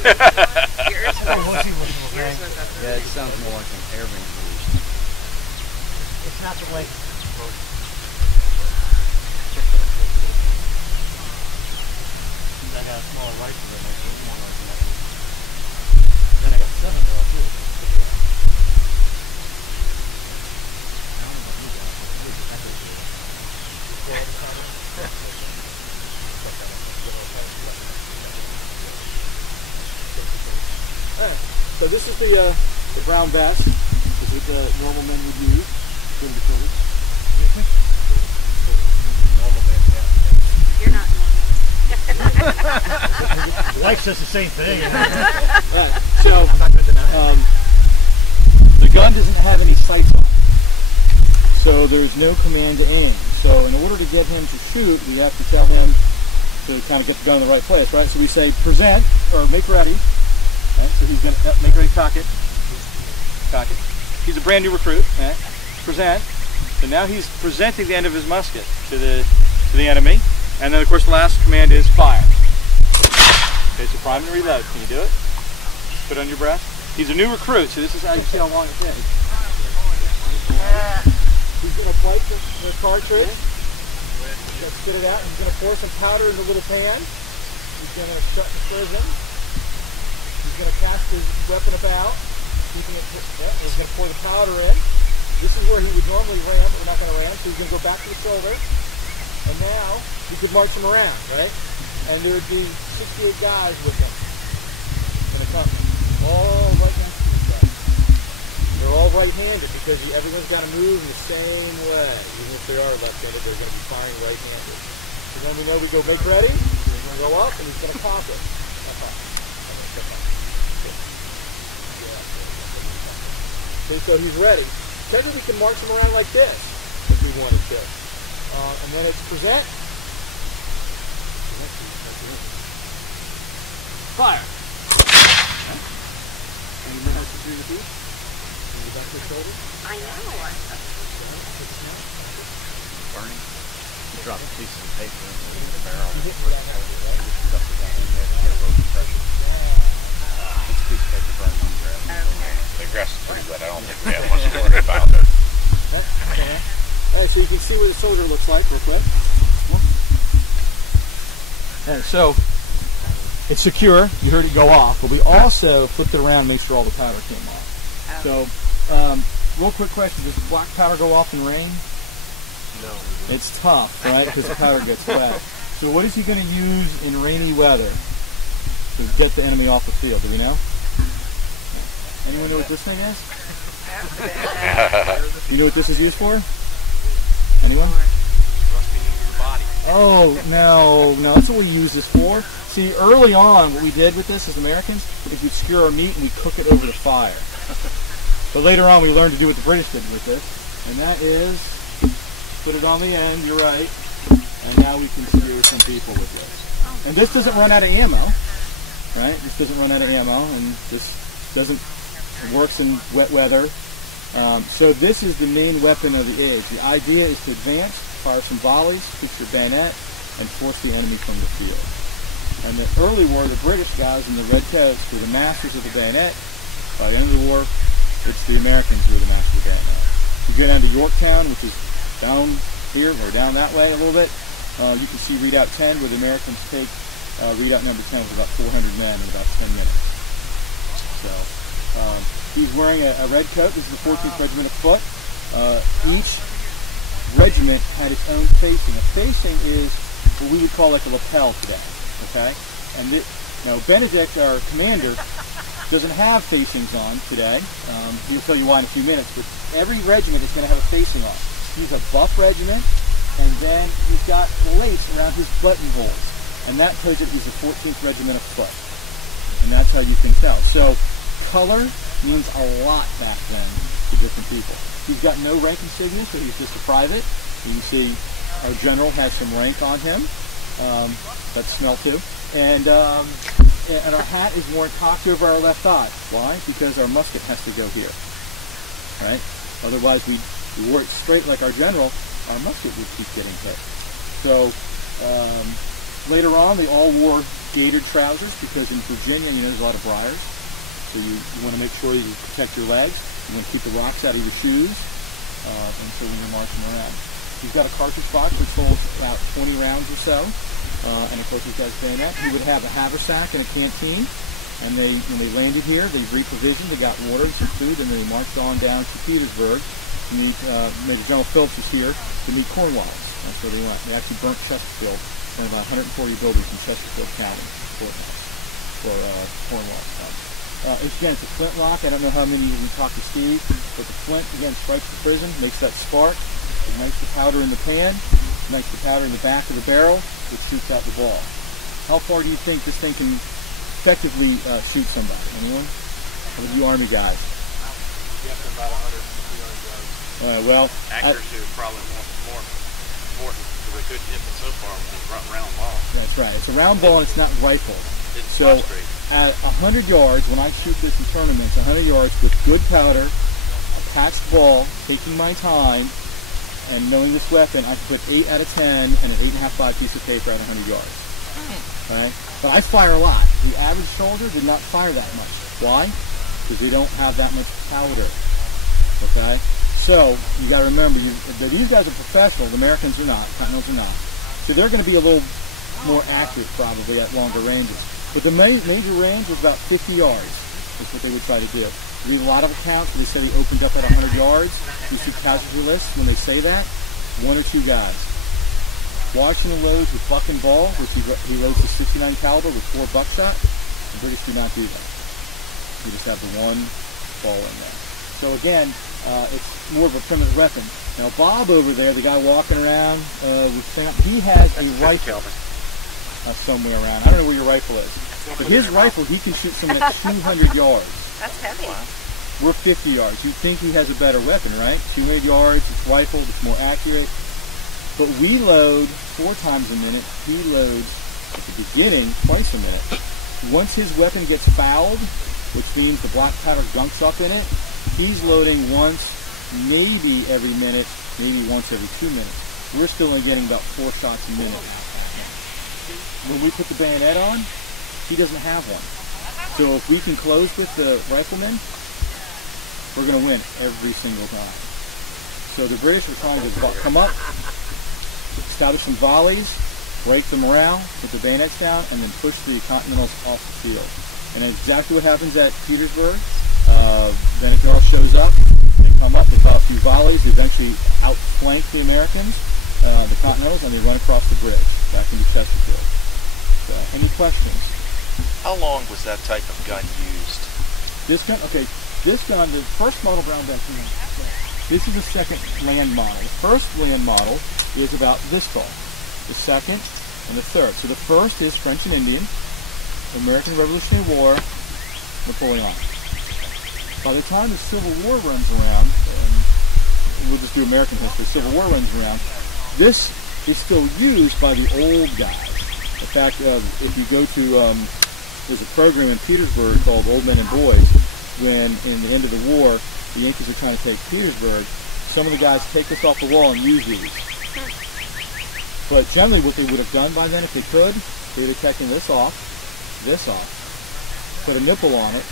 Yeah, it sounds more like an air ventilation. It's not the way. I got a smaller rifle than I think more like that. Then I got 7 barrel too. So this is the brown vest. This is what the normal men would use in the finish. Normal man, yeah. You're not normal. Life says the same thing. Right. So I'm not going to deny it. the gun doesn't have any sights on it. So there's no command to aim. So in order to get him to shoot, we have to tell him to kind of get the gun in the right place, right? So we say present or make ready. Right? So he's going to make ready, cock it. Cock it. He's a brand new recruit. Right? Present. So now he's presenting the end of his musket to the enemy. And then of course the last command is fire. Okay, so prime and reload. Can you do it? Put it on your breast. He's a new recruit, so this is how you see how long it takes. He's going to bite the cartridge. He's going to spit it out. He's going to pour some powder in the little pan. He's going to shut the prison. He's going to cast his weapon about, keeping it. He's going to pour the powder in. This is where he would normally ram, but we're not going to ram. So he's going to go back to the shoulder. And now we could march him around, right? And there would be 68 guys with him in a company, all right next to each other. They're all right-handed because everyone's got to move in the same way. Even if they are left-handed, they're going to be firing right-handed. So then we know we go make ready. He's going to go up and he's going to cock it. Okay, so he's ready. Technically, we can march him around like this if we wanted to. And then it's present. Fire. And you know how to do the beat? And you back to the shoulder. I know. Burning. You drop a piece of paper into the barrel. Put stuff down in there to get a little pressure. It's a piece of paper burning on the grass. The grass is pretty wet. I don't think we have much to worry about. Okay. All right, so you can see what the soldier looks like real quick. And so it's secure. You heard it go off, but we also flipped it around and made sure all the powder came off. So, real quick question: does black powder go off in rain? No. It's tough, right? Because the powder gets wet. So, what is he going to use in rainy weather to get the enemy off the field? Do we know? Anyone know what this thing is? You know what this is used for? Anyone? Oh, no, that's what we use this for. See, early on, what we did with this as Americans is we'd skewer our meat and we'd cook it over the fire. But later on, we learned to do what the British did with this, and that is put it on the end, you're right, and now we can skewer some people with this. And this doesn't run out of ammo, right? This doesn't run out of ammo, and this doesn't, it works in wet weather. So this is the main weapon of the age. The idea is to advance, fire some volleys, fix your bayonet, and force the enemy from the field. And the early war, the British guys in the red coats were the masters of the bayonet. By the end of the war, it's the Americans who are the masters of the bayonet. You go down to Yorktown, which is down here, or down that way a little bit, you can see Redoubt 10, where the Americans take Redoubt number 10 with about 400 men in about 10 minutes. So, he's wearing a red coat. This is the 14th Regiment of Foot. Each regiment had its own facing. A facing is what we would call like a lapel today. Okay? And now Benedict, our commander, doesn't have facings on today. He'll tell you why in a few minutes. But every regiment is going to have a facing on. He's a buff regiment, and then he's got lace around his buttonholes. And that tells you he's the 14th Regiment of Foot. And that's how you can tell. So color means a lot back then to different people. He's got no rank insignia, so he's just a private. You can see our general has some rank on him. That's smell too. And our hat is worn cocked over our left eye. Why? Because our musket has to go here. Right? Otherwise, we wore it straight like our general, our musket would keep getting hit. So Later on, they all wore gaitered trousers because in Virginia, you know, there's a lot of briars. So you want to make sure you protect your legs. You want to keep the rocks out of your shoes. And so when you're marching around. He's got a cartridge box which holds about 20 rounds or so. And of course he's got his bayonet. He would have a haversack and a canteen. And when they landed here, they reprovisioned. They got water and some food, and they marched on down to Petersburg to meet, Major General Phillips was here to meet Cornwallis. That's where they went. They actually burnt Chesterfield, one of about 140 buildings in Chesterfield County for Cornwallis. Again, it's a flintlock. I don't know how many we talked to Steve, but the flint, again, strikes the prison, makes that spark, ignites the powder in the pan, ignites the powder in the back of the barrel, which shoots out the ball. How far do you think this thing can effectively shoot somebody? Anyone? How about you Army guys? Guessing about 100 yards. Well, Accuracy is probably more important because they couldn't hit it so far with a round ball. that's right. It's a round ball and it's not rifled. It's So frustrating. at 100 yards, when I shoot this in tournaments, 100 yards with good powder, a patched ball, taking my time, and knowing this weapon, I can put 8 out of 10 and an 8.5 by piece of paper at 100 yards. Okay? But I fire a lot. The average soldier did not fire that much. Why? Because we don't have that much powder. Okay? So you got to remember, these guys are professional. The Americans are not. Continentals are not. So they're going to be a little more accurate probably at longer ranges. But the major range was about 50 yards. That's what they would try to do. Read a lot of accounts where they say he opened up at 100 yards. You see casualty lists when they say that. 1 or 2 guys. Washington loads with buck and ball, which he loads the 69 caliber with 4 buckshot. The British do not do that. You just have the 1 ball in there. So again, it's more of a primitive weapon. Now Bob over there, the guy walking around, he has a rifle somewhere around. I don't know where your rifle is. But his rifle, he can shoot someone at 200 yards. That's heavy. We're 50 yards. You'd think he has a better weapon, right? 200 yards, it's rifled, it's more accurate. But we load 4 times a minute. He loads at the beginning twice a minute. Once his weapon gets fouled, which means the black powder gunks up in it, he's loading once, maybe every minute, maybe once every 2 minutes. We're still only getting about 4 shots a minute. When we put the bayonet on, he doesn't have one. So if we can close with the riflemen, we're going to win every single time. So the British were trying to come up, establish some volleys, break the morale, put the bayonets down, and then push the Continentals off the field. And that's exactly what happens at Petersburg. Bennekel shows up, they come up, they fire a few volleys, they eventually outflank the Americans, the Continentals, and they run across the bridge back into Chesterfield. So, any questions? How long was that type of gun used? This gun, okay, this gun, the first model Brown Bess, this is the second land model. The first land model is about this tall. The second and the third. So the first is French and Indian, American Revolutionary War, Napoleon. By the time the Civil War runs around, and we'll just do American history, Civil War runs around, this is still used by the old guys. In fact, if you go to, there's a program in Petersburg called Old Men and Boys, when in the end of the war, the Yankees are trying to take Petersburg, some of the guys take this off the wall and use these. But generally what they would have done by then, if they could, they would have taken this off, put a nipple on it,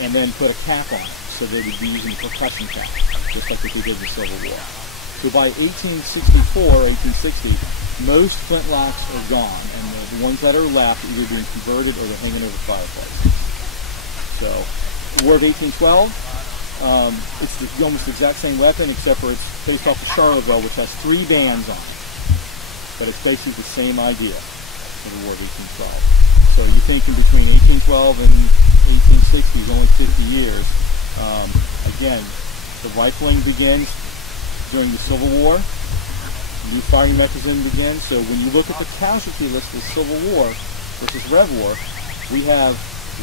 and then put a cap on it. So they would be using a percussion cap, just like what they did in the Civil War. So by 1864, 1860, most flintlocks are gone, and the ones that are left are either being converted or they're hanging over fireplaces. So, the War of 1812, it's almost the exact same weapon, except for it's based off of Charleville, which has 3 bands on it. But it's basically the same idea of the War of 1812. So you think in between 1812 and 1860 is only 50 years. Again, the rifling begins during the Civil War. New firing mechanism begins. So when you look at the casualty list of the Civil War versus Rev War, we have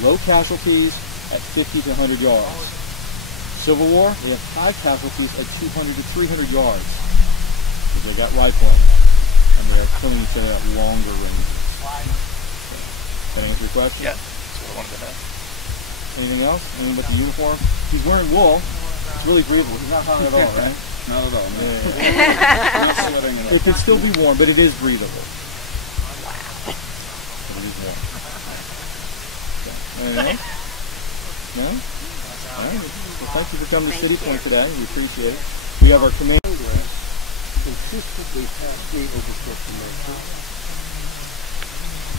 low casualties at 50 to 100 yards. Civil War, we have high casualties at 200 to 300 yards. Because they got rifling, and they're putting each other at longer range. Can I answer your question? Yeah, that's what I wanted to know. Anything else? Anything but the uniform? He's wearing wool. It's really breathable. He's not hot at all, right? Not at all. No. Yeah. Not sweating at all. It can still be warm, but it is breathable. Anything? No? All right. Well, thank you for coming to City Point today. We appreciate it. We have our command. Consistently passed me over proclamation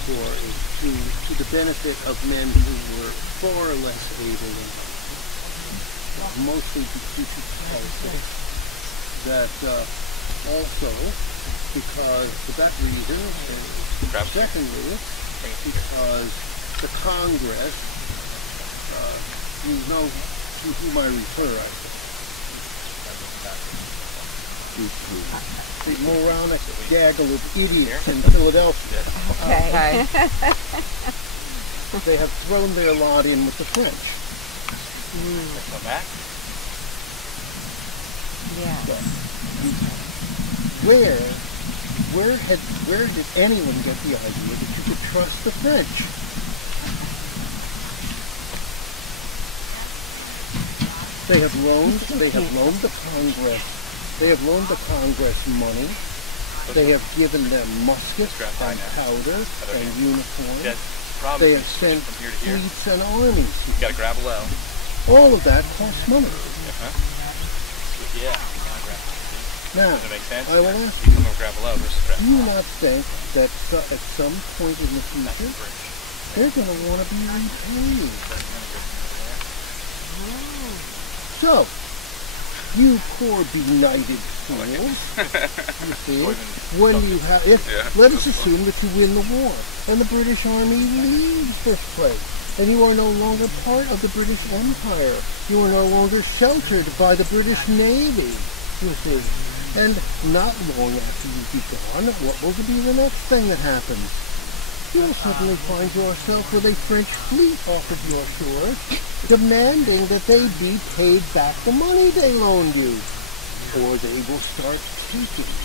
to the benefit of men who were far less able than us, mostly also that also because for that reason, and secondly, because the Congress, you know to whom I refer, I think. The moronic gaggle of idiots in Philadelphia. Okay. They have thrown their lot in with the French. Come back. Yeah. Where did anyone get the idea that you could trust the French? They have loaned the Congress. They have loaned the Congress money. They have given them muskets and powder and uniforms. They have sent fleets and armies. You gotta grab a low. All of that costs money. Yeah. Now, Does it make sense? I will ask You you, can go grab a low versus grab do you not think that at some point in the future, they're going to want to be repaid? So, you poor benighted fools, you see, when you have, let us assume that you win the war, and the British Army leaves this place, and you are no longer part of the British Empire. You are no longer sheltered by the British Navy, you see. And not long after you be gone, what will be the next thing that happens? You'll suddenly find yourself with a French fleet off of your shores, demanding that they be paid back the money they loaned you, or they will start taking it.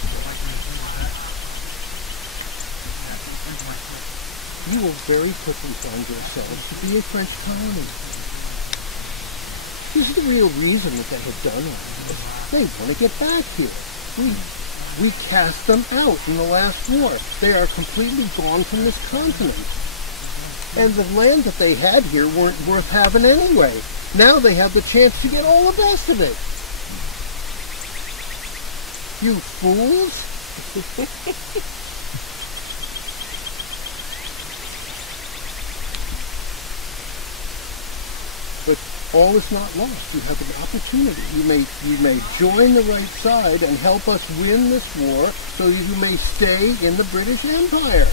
You will very quickly find yourselves to be a French colony. This is the real reason that they have done this. They want to get back here. We cast them out in the last war. They are completely gone from this continent. And the land that they had here weren't worth having anyway. Now they have the chance to get all the best of it. You fools! But all is not lost. You have an opportunity. You may join the right side and help us win this war so you may stay in the British Empire.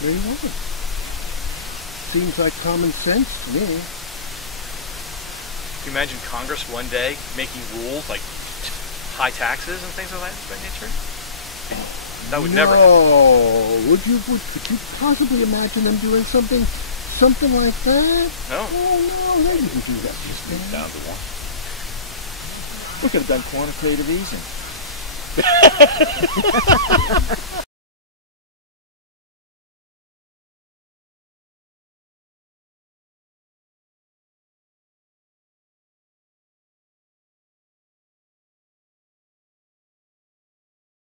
There you go. Seems like common sense to me. Can you imagine Congress one day making rules like high taxes and things of that nature? That would never happen. Could you possibly imagine them doing something like that? No. Oh no, they didn't do that just now. We could have done quantitative easing.